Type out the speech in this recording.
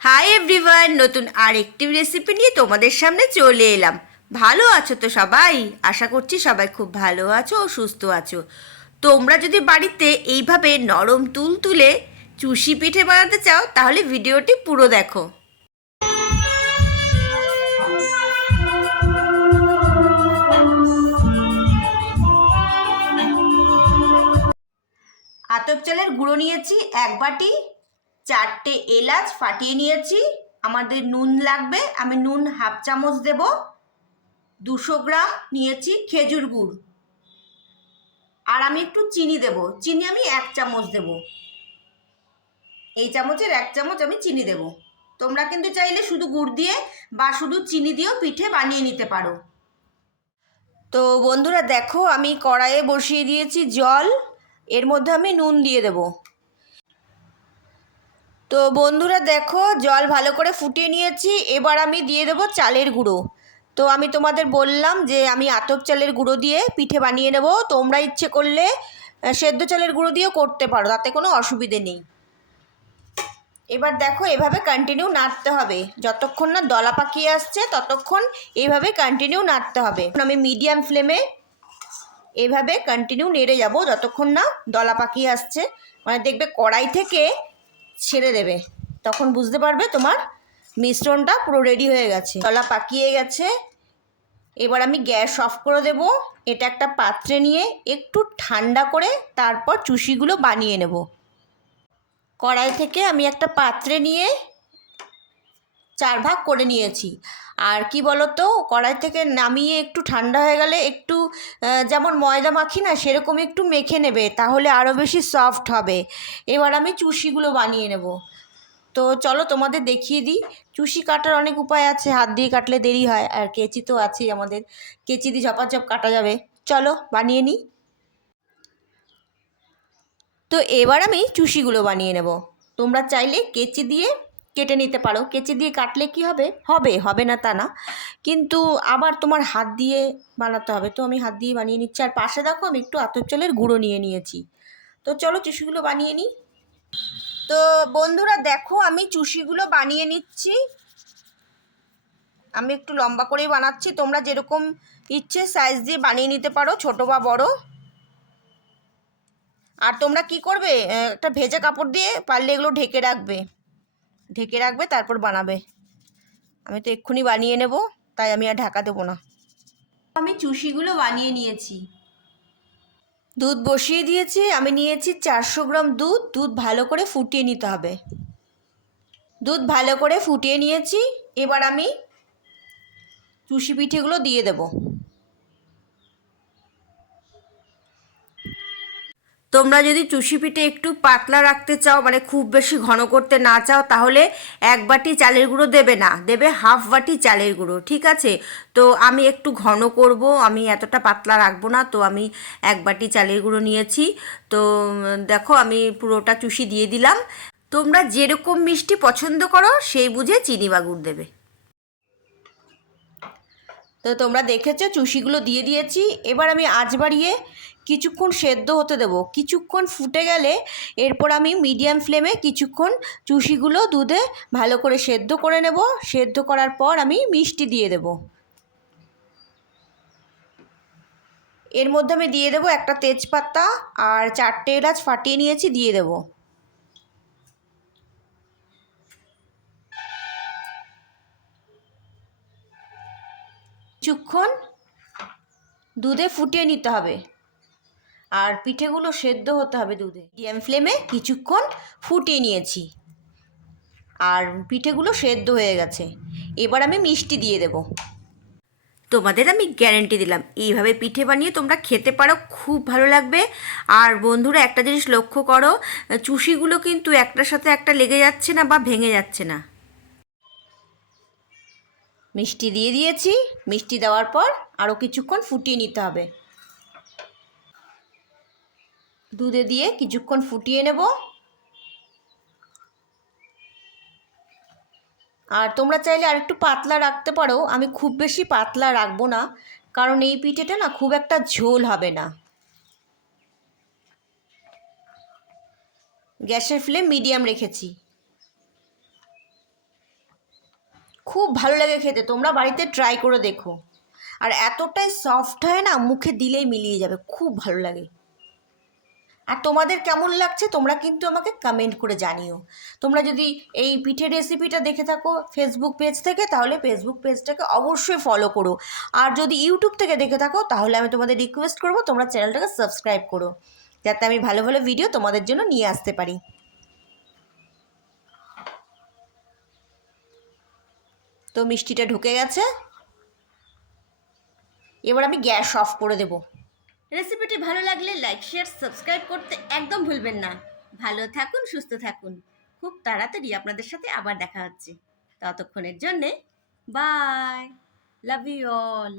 Hi everyone, নতুন আরেকটি recipe নিয়ে তোমাদের সামনে চলে এলাম। ভালো আছো তো সবাই? আশা করছি সবাই খুব ভালো আছো ও সুস্থ আছো। তোমরা যদি বাড়িতে এইভাবে নরম তুলতুলে চুষি পিঠে বানাতে চাও তাহলে ভিডিওটি পুরো দেখো। আতপ চালের গুঁড়ো নিয়েছি 1 বাটি, 4টে এলাচ ফাটিয়ে নিয়েছি। আমাদের নুন লাগবে, আমি নুন 1/2 চামচ দেব। 200 গ্রাম নিয়েছি খেজুর গুড়, আর আমি একটু চিনি দেব। চিনি আমি 1 চামচ দেব। এই চামচের 1 চামচ আমি চিনি দেব। তোমরা কিন্তু চাইলে শুধু গুড় দিয়ে বা শুধু চিনি দিয়েও পিঠে বানিয়ে নিতে পারো। তো বন্ধুরা দেখো, আমি কড়াইয়ে বসিয়ে দিয়েছি জল, এর মধ্যে আমি নুন দিয়ে দেব। তো বন্ধুরা দেখো, জল ভালো করে ফুটিয়ে নিয়েছি। এবার আমি দিয়ে দেবো চালের গুঁড়ো। তো আমি তোমাদের বললাম যে আমি আতপ চালের গুঁড়ো দিয়ে পিঠে বানিয়ে নেব। তোমরা ইচ্ছে করলে সেদ্ধ চালের গুঁড়ো দিয়েও করতে পারো, তাতে কোনো অসুবিধে নেই। এবার দেখো, এভাবে কন্টিনিউ নাড়তে হবে যতক্ষণ না দলা পাকিয়ে আসছে, ততক্ষণ এইভাবে কন্টিনিউ নাড়তে হবে। আমি মিডিয়াম ফ্লেমে এইভাবে কন্টিনিউ নেড়ে যাব যতক্ষণ না দলা পাকিয়ে আসছে। মানে দেখবে কড়াই থেকে ছেড়ে দেবে, তখন বুঝতে পারবে তোমার মিশ্রণটা পুরো রেডি হয়ে গেছে, দলা পাকিয়ে গেছে। এবার আমি গ্যাস অফ করে দেব। এটা একটা পাত্রে নিয়ে একটু ঠান্ডা করে তারপর চুষিগুলো বানিয়ে নেব। কড়াই থেকে আমি একটা পাত্রে নিয়ে 4 ভাগ করে নিয়েছি। আর কি বলো তো, কড়াই থেকে নামিয়ে একটু ঠান্ডা হয়ে গেলে একটু যেমন ময়দা মাখি না, সেরকম একটু মেখে নেবে, তাহলে আরও বেশি সফট হবে। এবার আমি চুষিগুলো বানিয়ে নেব। তো চলো তোমাদের দেখিয়ে দিই। চুষি কাটার অনেক উপায় আছে, হাত দিয়ে কাটলে দেরি হয়, আর কেচি তো আছেই আমাদের, কেচি দিয়ে ঝপাঝপ কাটা যাবে। চলো বানিয়ে নিই। তো এবার আমি চুষিগুলো বানিয়ে নেব। তোমরা চাইলে কেচি দিয়ে কেটে নিতে পারো। কেচি দিয়ে কাটলে কি হবে, হবে হবে না তা না, কিন্তু আবার তোমার হাত দিয়ে বানাতে হবে। তো আমি হাত দিয়ে বানিয়ে নিচ্ছি। আর পাশে দেখো, আমি একটু আতপ চালের গুঁড়ো নিয়ে নিয়েছি। তো চলো চুষিগুলো বানিয়ে নিই। তো বন্ধুরা দেখো, আমি চুষিগুলো বানিয়ে নিচ্ছি। আমি একটু লম্বা করেই বানাচ্ছি, তোমরা যেরকম ইচ্ছে সাইজ দিয়ে বানিয়ে নিতে পারো, ছোট বা বড়। আর তোমরা কি করবে, একটা ভেজা কাপড় দিয়ে পারলে এগুলো ঢেকে রাখবে, ঢেকে রাখবে তারপর বানাবে। আমি তো এক্ষুনি বানিয়ে নেব, তাই আমি আর ঢাকা দেবো না। আমি চুষিগুলো বানিয়ে নিয়েছি। দুধ বসিয়ে দিয়েছি, আমি নিয়েছি 400 গ্রাম দুধ। দুধ ভালো করে ফুটিয়ে নিতে হবে। দুধ ভালো করে ফুটিয়ে নিয়েছি। এবার আমি চুষি পিঠেগুলো দিয়ে দেবো। তোমরা যদি চুষি পিঠে একটু পাতলা রাখতে চাও, মানে খুব বেশি ঘন করতে না চাও, তাহলে 1 বাটি চালের গুঁড়ো দেবে না, দেবে 1/2 বাটি চালের গুঁড়ো, ঠিক আছে? তো আমি একটু ঘন করব, আমি এতটা পাতলা রাখবো না, তো আমি 1 বাটি চালের গুঁড়ো নিয়েছি। তো দেখো, আমি পুরোটা চুষি দিয়ে দিলাম। তোমরা যেরকম মিষ্টি পছন্দ করো সেই বুঝে চিনি বা গুড় দেবে। তো তোমরা দেখেছো চুষিগুলো দিয়ে দিয়েছি। এবার আমি আঁচ বাড়িয়ে কিছুক্ষণ সেদ্ধ হতে দেব। কিছুক্ষণ ফুটে গেলে এরপর আমি মিডিয়াম ফ্লেমে কিছুক্ষণ চুষিগুলো দুধে ভালো করে সেদ্ধ করে নেব। সেদ্ধ করার পর আমি মিষ্টি দিয়ে দেব। এর মধ্যে আমি দিয়ে দেব একটা তেজপাতা আর 4টে এলাচ ফাটিয়ে নিয়েছি, দিয়ে দেব। কিছুক্ষণ দুধে ফুটিয়ে নিতে হবে, আর পিঠেগুলো সেদ্ধ হতে হবে দুধে। মিডিয়াম ফ্লেমে কিছুক্ষণ ফুটিয়ে নিয়েছি, আর পিঠেগুলো সেদ্ধ হয়ে গেছে। এবার আমি মিষ্টি দিয়ে দেব। তোমাদের আমি গ্যারেন্টি দিলাম, এইভাবে পিঠে বানিয়ে তোমরা খেতে পারো, খুব ভালো লাগবে। আর বন্ধুরা একটা জিনিস লক্ষ্য করো, চুষিগুলো কিন্তু একটার সাথে একটা লেগে যাচ্ছে না বা ভেঙে যাচ্ছে না। মিষ্টি দিয়ে দিয়েছি। মিষ্টি দেওয়ার পর আরও কিছুক্ষণ ফুটিয়ে নিতে হবে। দুধে দিয়ে কিছুক্ষণ ফুটিয়ে নেব। আর তোমরা চাইলে আর একটু পাতলা রাখতে পারো, আমি খুব বেশি পাতলা রাখবো না, কারণ এই পিঠেটা না খুব একটা ঝোল হবে না। গ্যাসের ফ্লেম মিডিয়াম রেখেছি। খুব ভালো লাগে খেতে, তোমরা বাড়িতে ট্রাই করে দেখো। আর এতটাই সফট হয় না, মুখে দিলেই মিলিয়ে যাবে, খুব ভালো লাগে। আর তোমাদের কেমন লাগছে তোমরা কিন্তু আমাকে কমেন্ট করে জানিও। তোমরা যদি এই পিঠের রেসিপিটা দেখে থাকো ফেসবুক পেজ থেকে, তাহলে ফেসবুক পেজটাকে অবশ্যই ফলো করো। আর যদি ইউটিউব থেকে দেখে থাকো, তাহলে আমি তোমাদের রিকোয়েস্ট করবো তোমরা চ্যানেলটাকে সাবস্ক্রাইব করো, যাতে আমি ভালো ভালো ভিডিও তোমাদের জন্য নিয়ে আসতে পারি। তো মিষ্টিটা ঢুকে গেছে, এবার আমি গ্যাস অফ করে দেব। রেসিপিটি ভালো লাগলে লাইক শেয়ার সাবস্ক্রাইব করতে একদম ভুলবেন না। ভালো থাকুন, সুস্থ থাকুন। খুব তাড়াতাড়ি আপনাদের সাথে আবার দেখা হচ্ছে। ততক্ষণের জন্যে বাই, লাভ ইউ অল।